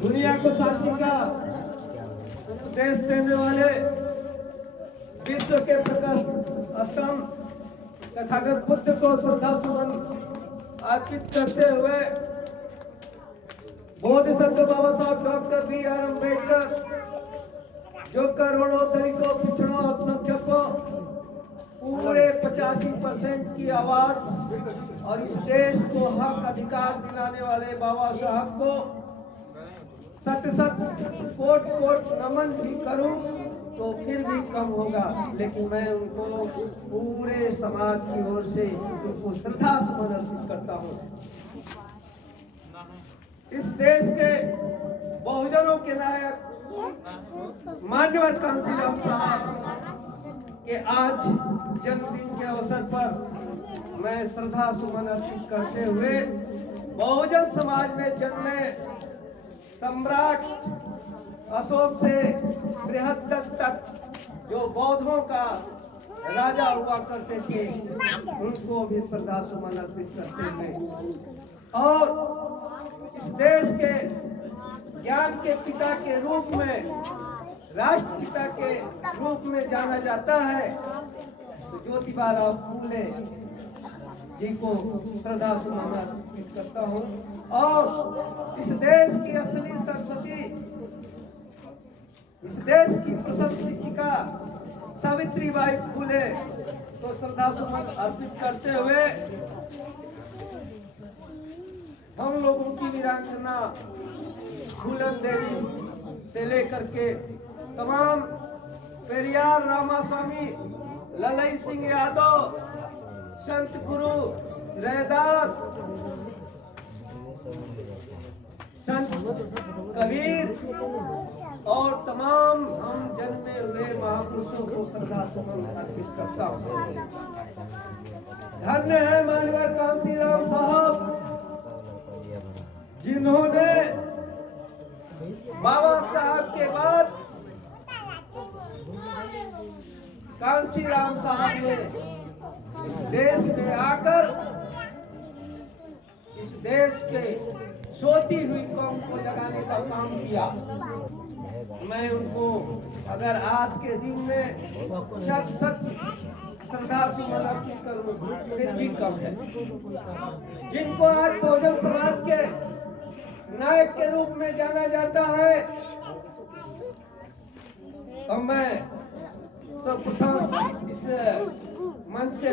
दुनिया को शांति का देश देने वाले विश्व के प्रकाश स्तंभ तथागत बुद्ध को श्रद्धा सुमन अर्पित करते हुए बोधिसत्व बाबा साहब डॉक्टर बी.आर. अम्बेडकर जो करोड़ों दलितों पिछड़ों अल्पसंख्यकों पूरे 85% की आवाज और इस देश को हक अधिकार दिलाने वाले बाबा साहब को सत कोट नमन भी करूं तो फिर भी कम होगा, लेकिन मैं उनको पूरे समाज की ओर से उनको श्रद्धा सुमन अर्पित करता हूं। इस देश के बहुजनों के नायक मान्यवर कांशीराम साहब के आज जन्मदिन के अवसर पर मैं श्रद्धा सुमन अर्पित करते हुए बहुजन समाज में जन्मे सम्राट अशोक से बृहद्रथ तक जो बौद्धों का राजा हुआ करते थे उनको भी श्रद्धा सुमन अर्पित करते हुए और इस देश के ज्ञान के पिता के रूप में, राष्ट्रपिता के रूप में जाना जाता है तो ज्योतिबा फूले जी को श्रद्धा सुमन अर्पित करता हूँ। और इस देश की असली सरस्वती, इस देश की प्रथम शिक्षिका सावित्रीबाई फूले को श्रद्धा सुमन अर्पित करते हुए हम लोगों की वीरांगना फूलन देवी से लेकर के तमाम पेरियार रामास्वामी, ललई सिंह यादव, संत गुरु रैदास, संत कबीर और तमाम हम जन्मे हुए महापुरुषों को श्रद्धा सुमन अर्पित करता हूँ। धन्य है मान्यवर कांशीराम साहब जिन्होंने बाबा साहब के बाद कांशीराम साहब ने इस देश में आकर इस देश के सोती हुई कौम को जगाने का काम किया। मैं उनको अगर आज के दिन में सत श्रद्धा सुमन अर्पित करूं फिर भी कम है। जिनको आज बहुजन समाज के नायक के रूप में जाना जाता है, और मैं सर्वप्रथम इस मंच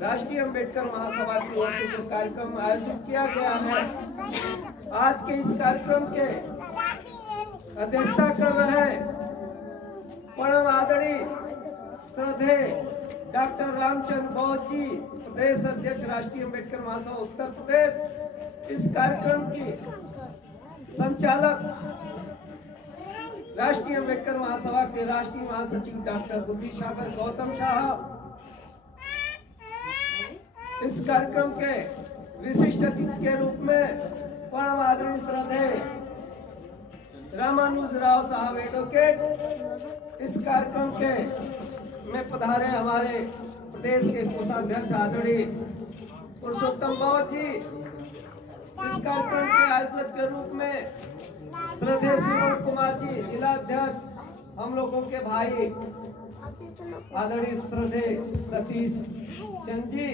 राष्ट्रीय अम्बेडकर महासभा की ओर से जो कार्यक्रम आयोजित किया गया है, आज के इस कार्यक्रम के अध्यक्षता कर रहे परम आदरणीय श्रद्धेय डॉक्टर रामचंद्र बौद्ध जी, प्रदेश अध्यक्ष राष्ट्रीय अम्बेडकर महासभा उत्तर प्रदेश। इस कार्यक्रम की संचालक राष्ट्रीय अम्बेडकर महासभा के राष्ट्रीय महासचिव डॉक्टर बुद्धिसागर गौतम साहब, इस कार्यक्रम के विशिष्ट अतिथि के रूप में परम आदरणीय श्रद्धेय रामानुज राव साहब एडवोकेट, इस कार्यक्रम के में पधारे हमारे प्रदेश के कोषाध्यक्ष आदरणीय पुरुषोत्तम बौद्ध जी, इस कार्यक्रम के आयोजक के रूप में श्रद्धेय शिवम कुमार जी जिला अध्यक्ष, हम लोगों के भाई आदरणीय श्रद्धेय सतीश चंद जी,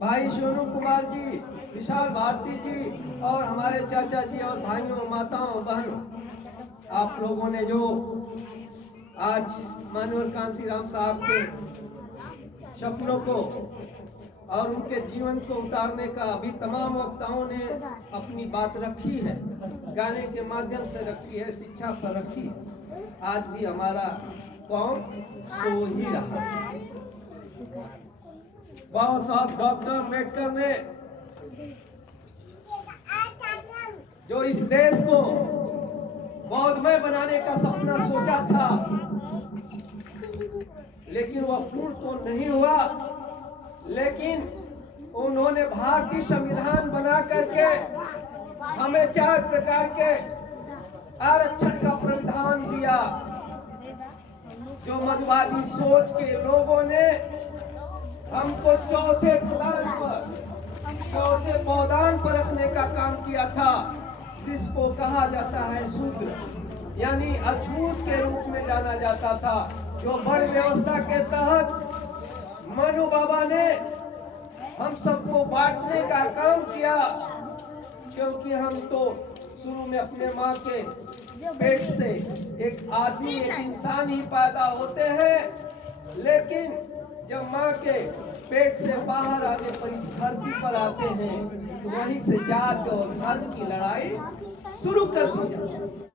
भाई सोनू कुमार जी, विशाल भारती जी और हमारे चाचा जी और भाइयों माताओं बहनों, आप लोगों ने जो आज मान्यवर कांशीराम साहब के सपनों को और उनके जीवन को उतारने का अभी तमाम वक्ताओं ने अपनी बात रखी है, गाने के माध्यम से रखी है, शिक्षा पर रखी है। आज भी हमारा कौम सो ही रहा। बाबा साहब डॉक्टर अम्बेडकर ने जो इस देश को बौद्धमय बनाने का सपना सोचा था, लेकिन वह पूर्ण तो नहीं हुआ, लेकिन उन्होंने भारतीय संविधान बना करके हमें 4 प्रकार के आरक्षण का प्रावधान दिया। जो मधुवादी सोच के लोगों ने हमको चौथे पौधान पर रखने का काम किया था, जिसको कहा जाता है शूद्र, यानी अछूत के रूप में जाना जाता था। जो वर्ण व्यवस्था के तहत मनु बाबा ने हम सबको बांटने का काम किया, क्योंकि हम तो शुरू में अपने माँ के पेट से एक आदमी, एक इंसान ही पैदा होते हैं, लेकिन जब माँ के पेट से बाहर आने पर इस धरती पर आते हैं तो वहीं से जात और धर्म की लड़ाई शुरू कर दी जाती है।